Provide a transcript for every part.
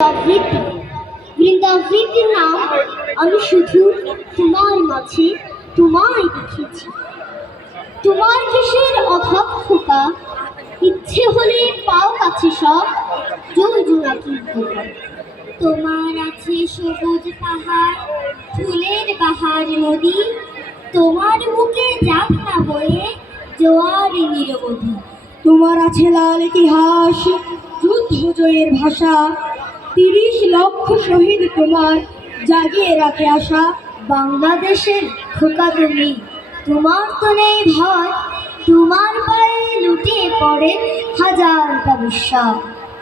বৃন্দাবৃত্তি বৃন্দাবৃত্তির নাম আমি শুধু তোমার মাঝে তোমায় দেখেছি। তোমার কিসের অভাব খোকা, ইচ্ছে হলে পাও কাছে সব জোড়া তোমার আছে সবুজ পাহাড়, ফুলের বাহার নদী, তোমার বুকে যাক না বয়ে জোয়ার নিরবধি। তোমার আছে লাল ইতিহাস, যুদ্ধ জয়ের ভাষা, ৩০ লক্ষ শহীদ তোমার জাগিয়ে রাখে আশা। বাংলাদেশের খোকা তুমি, তোমার তো নেই ভয়, তোমার পায়ে লুটিয়ে পড়ে হাজারটা বিশ্বাস।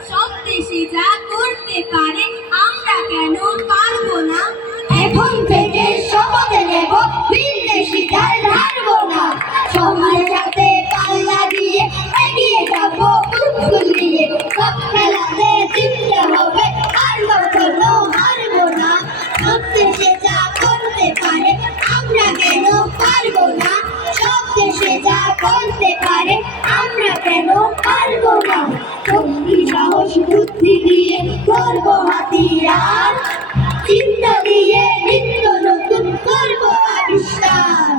সব দেশে যা করতে পারে আমরা কেন পারবো না? এখন থেকে শপথ নেব বিদেশি কার হারবো না। সমাজ সাথে পাল্লা দিয়ে এগিয়ে যাবো ফুলিয়ে, সব খেলাতে জিততে হবে আর কখনো হারবো না। সব দেশে যা করতে পারে আমরা কেন পারবো না? সব দেশে যা করতে পারে আমরা কেন পারবো না? শক্তি সাহস বুদ্ধি দিয়ে করবো হাতিয়ার, চিন্তা দিয়ে নিত্য নতুন করবো আবিষ্কার।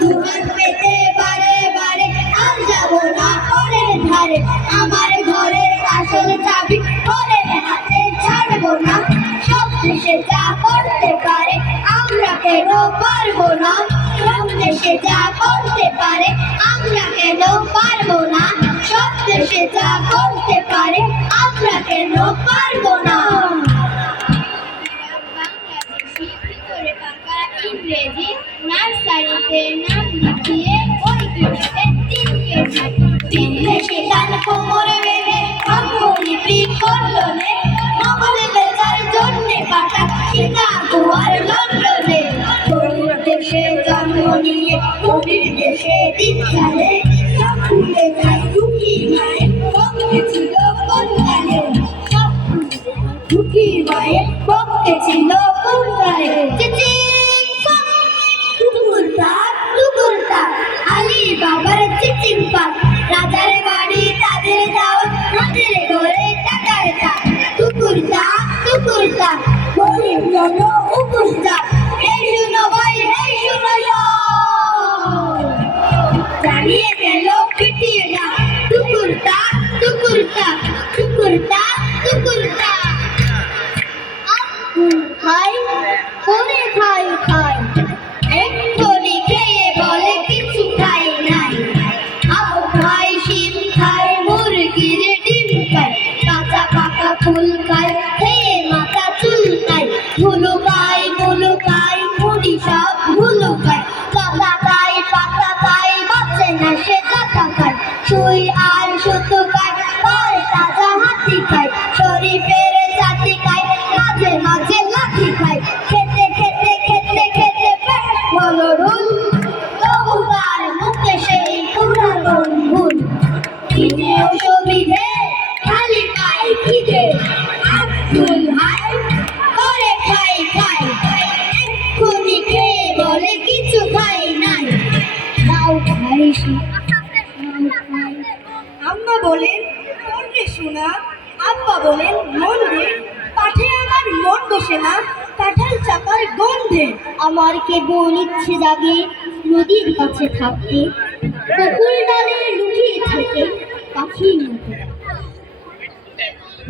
দুহাত পেতে বারে বারে আর যাবো না পরের ধারে, আমার ঘরের আসল চাবি পরের হাতে ছাড়বো না। সব দেশে যা করতে পারে আমরা কেন পারবো না? সব দেশে যা করতে পারে আমরা কেন পারবো না? সব দেশে যা করতে পারে আমরা কেন পারবো না? ইংরেজি নার্সারিতে নাম লিখিয়ে ওই দুটোতে 3 কেজি বিদেশে গান কোমরে বেঁধে অঙ্গলিপি করলনে, মগজে বেচার জন্যে পাঠা শিকাগো আর লন্ডনে। গরিব দেশে জন্ম নিয়ে গরিব দেশে দীক্ষালে, সব ভুলে যায় দুঃখী মায়ের পক্ষে ছিল কোন কালে। সব ভুলে যায় দুঃখী মায়ের পক্ষে ছিল কোন কালে। আলী বাবার চিচিং পাক, রাজার বাড়ি তাদের দাওয়াত, রাতের ঘরে টাকার কাক। টুকুরটা গরিব জন উপস্থা, এই শুনো ভাই এই শুনো জানিয়ে গেল পিটিয়ে না। টুকুরটা খাই করে খাই এক্ষুনি খেয়ে বলে কিছু খাই নাই। আবু খাই, শিম খাই, মুরগির ডিম খাই, কাঁচা পাকা ফুল খাই, খেয়ে মাথা চুল খাই। ধুলু খাই মুড়ি সব ভুলু খাই, লতা খাই পাতা খাই, বাঁচে না সে কথা খাই। সুই আর সুতো খাই, আর তাজা হাতি খাই, শরীফের জাতি খাই, মাঝে মাঝে লাঠি খাই। খেতে পেট বলো রুল, তবু তার মুখে সেই পুরাতন ভুল। খিদে অসুবিধে খালি খাই খিদে, আব্দুল হাই করে খাই এক্ষুনি খেয়ে বলে কিছু খাই নাই। তাও খাই আম্মা বলেন পড়বে শোনা, আব্বা বলেন মন দে, পাঠে আমার মন বসে না কাঁঠাল চাকার গন্ধে। আমার কেবল ইচ্ছে জাগে নদীর কাছে থাকতে, বকুল ডালে লুকিয়ে থাকে পাখির মতো।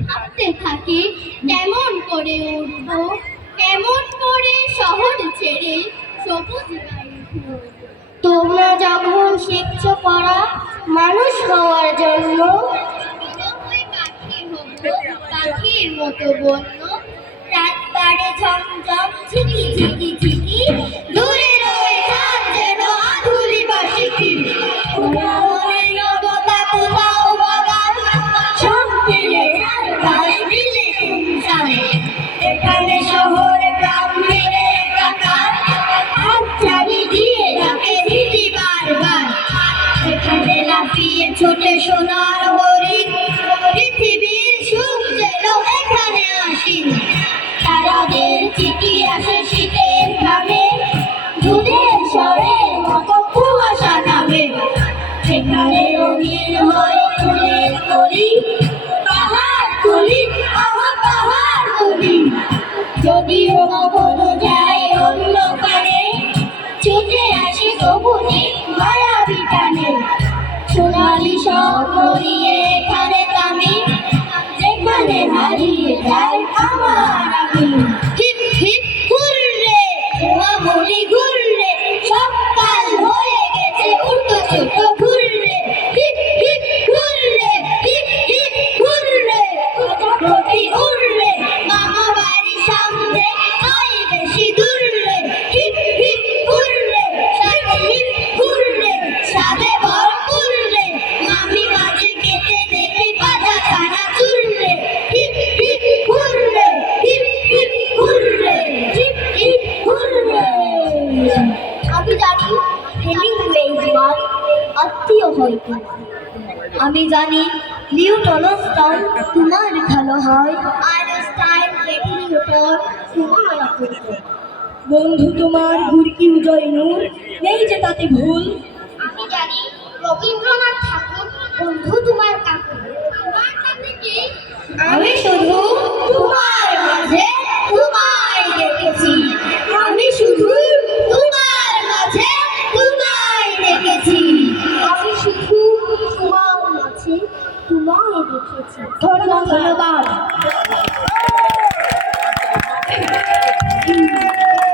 ভাবতে থাকে কেমন করে উঠবো, কেমন করে শহর ছেড়ে সবুজ গায়ে উঠবো। তোমরা যখন শিখছো পড়া মানুষ হওয়ার জন্য, পাখির মতো বন্য, রাত পাড়ে ঝমঝম ঝিকি দূরে রয়ে যান যেন আধুলি বাসিকি। কোথাও বাগান সব মিলে মিলে এখানে শহর গ্রাম মিলে একাকার, হাতছানি দিয়ে ডাকে দিদি বারবার। এখানে লাফিয়ে ছোটে সোনার হরিণ, পৃথিবীর সুখ যেন এখানে আসেন। তারাদের চিঠি আসে শীতের ঘামে, হারিয়ে যায় আমার আমি। হিপ হিপ হুররে, মামুনি ঘুররে, সকাল হয়ে গেছে উঠো ছোট ঘুররে। Hip hip hurray, hip hip hurray, প্রজাপতি উড়রে, মামা বাড়ির সামনে নয় বেশি দূররে। হিপ হিপ হুররে, সাথে হিপ হুররে, সাথে ভরপুর রে, মামি মাঝে কেটে দেবে বাধা খানা চুররে। Hip hip hurray, hip hip hurray, hip hip hurray. আমি জানি হেমিংওয়ে তোমার আত্মীয় হয়তো, আমি জানি লিওটনস্টাইন তোমার ভালো হয়, আইনস্টাইন বেটি নিউটন তোমার আপত্তি। বন্ধু তোমার গুরকি উদয় নূর, নেই যে তাতে ভুল। আমি জানি রবীন্দ্রনাথ ঠাকুর বন্ধু তোমার কাকু, তোমার সাথে কি আমি শুধু তোমার মাঝে তোমায় দেখেছি, আমি শুধু তোমার মাঝে তোমায় দেখেছি, আমি শুধু তোমার মাঝে তোমায় দেখেছি। ধন্যবাদ।